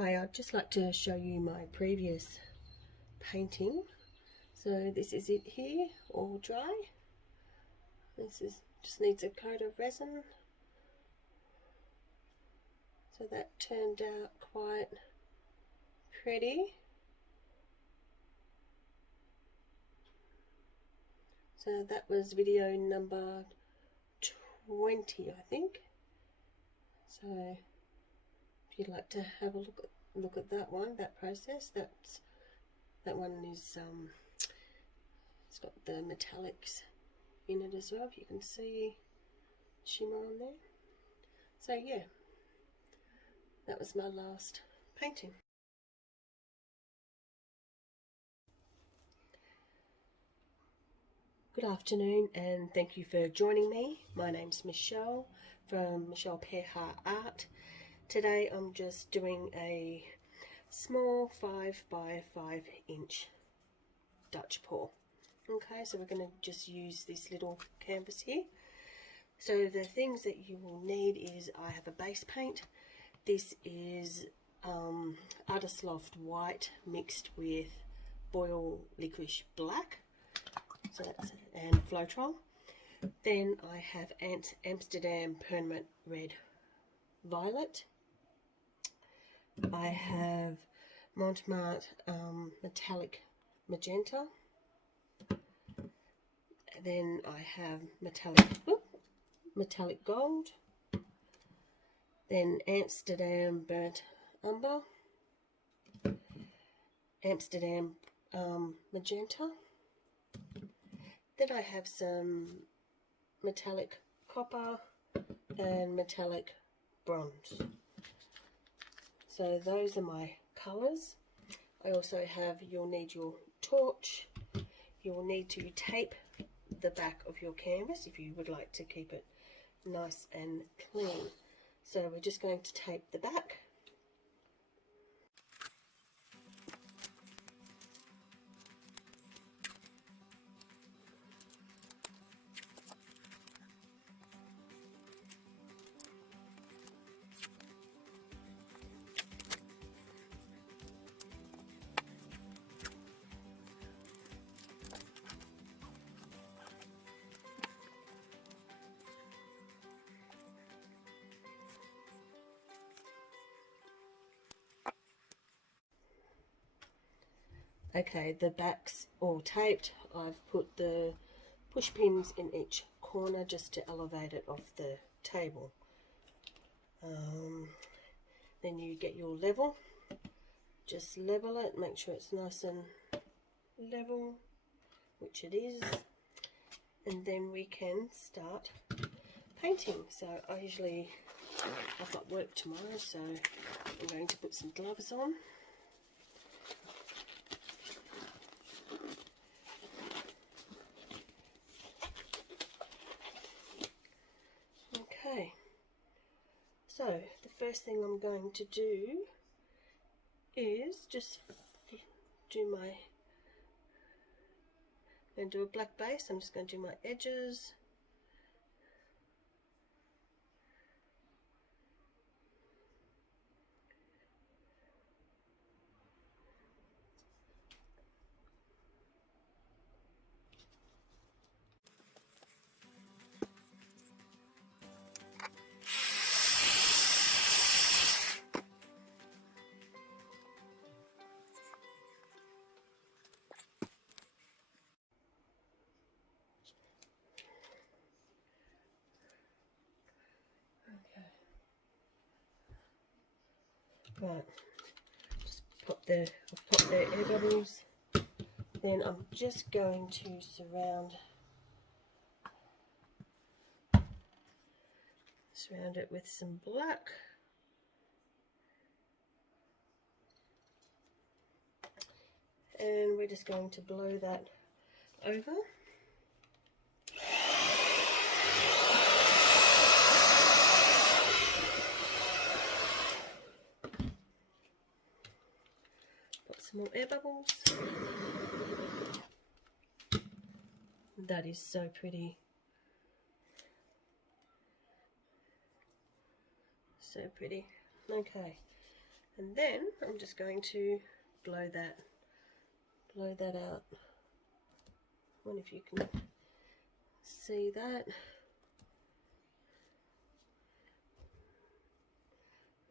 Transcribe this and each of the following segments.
Hi, I'd just like to show you my previous painting. So this is it here, all dry. This is just needs a coat of resin. So that turned out quite pretty. So that was video number 20, I think. So if you'd like to have a look at that one, that process, that one is it's got the metallics in it as well, if you can see shimmer on there. So yeah, that was my last painting. Good afternoon and thank you for joining me. My name's Michelle from Michelle Pearhart Art. Today I'm just doing a small 5 by 5 inch Dutchpour. Okay, so we're going to just use this little canvas here. So the things that you will need is I have a base paint. This is Artist Loft White mixed with Boil Licorice Black. So that's, and Floetrol. Then I have Amsterdam Permanent Red Violet. I have Mont Marte Metallic Magenta. Then I have metallic gold. Then Amsterdam Burnt Umber. Amsterdam Magenta. Then I have some metallic copper and metallic bronze. So those are my colours. I also have, you'll need your torch. You'll need to tape the back of your canvas if you would like to keep it nice and clean. So we're just going to tape the back. Okay, the back's all taped. I've put the push pins in each corner just to elevate it off the table. Then you get your level. Just level it, make sure it's nice and level, which it is. And then we can start painting. So I've got work tomorrow, so I'm going to put some gloves on. Okay, so the first thing I'm going to do is just do a black base. I'm just going to do my edges. Right, just pop the air bubbles. Then I'm just going to surround it with some black. And we're just going to blow that over. Some more air bubbles. That is so pretty. So pretty. Okay. And then I'm just going to blow that out. I wonder if you can see that.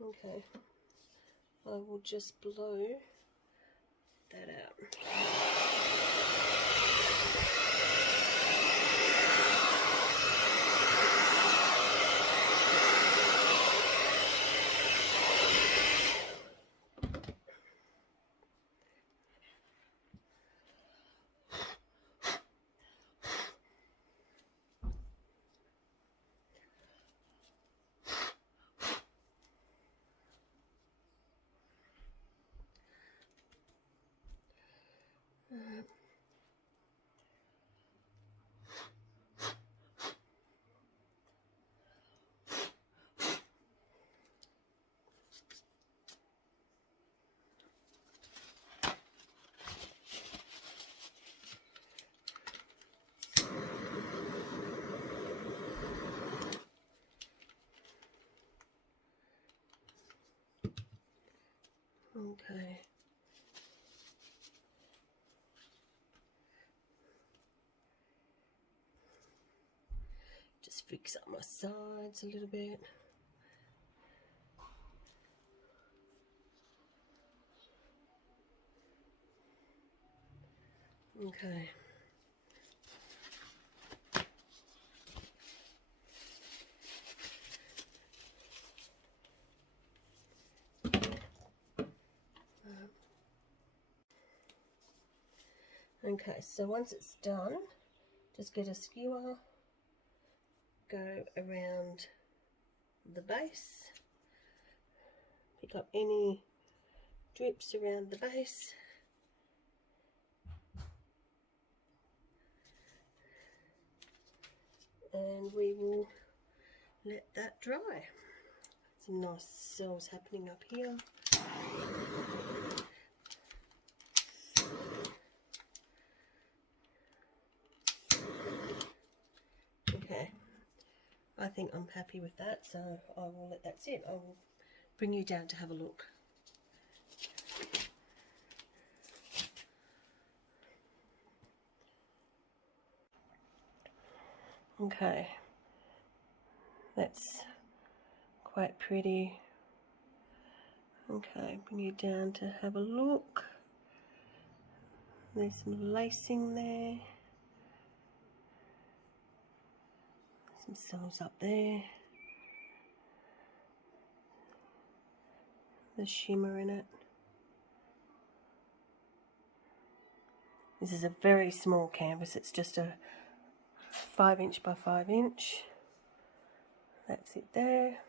Okay, I will just blow that out. Okay. Just fix up my sides a little bit. Okay. Okay, so once it's done, just get a skewer, go around the base, pick up any drips around the base, and we will let that dry. Some nice cells happening up here. Okay, I think I'm happy with that, so I will let that sit. I will bring you down to have a look. Okay, that's quite pretty. Okay, bring you down to have a look. There's some lacing there. Some cells up there. There's shimmer in it. This is a very small canvas. It's just a 5" by 5". That's it there.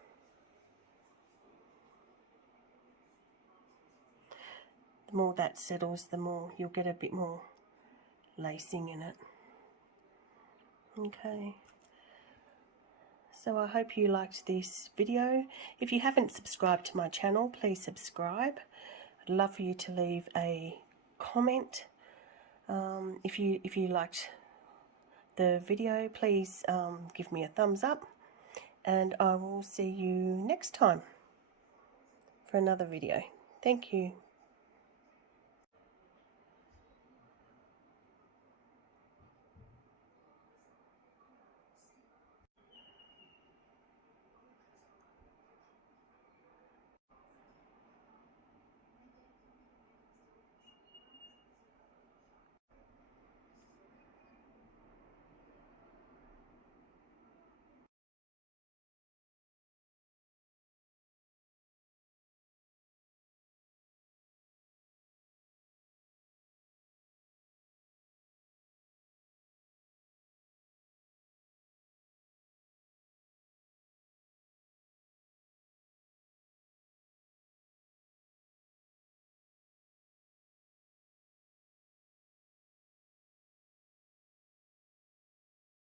The more that settles, the more you'll get a bit more lacing in it. Okay. So I hope you liked this video. If you haven't subscribed to my channel, please subscribe. I'd love for you to leave a comment. If you liked the video, please give me a thumbs up, and I will see you next time for another video. Thank you.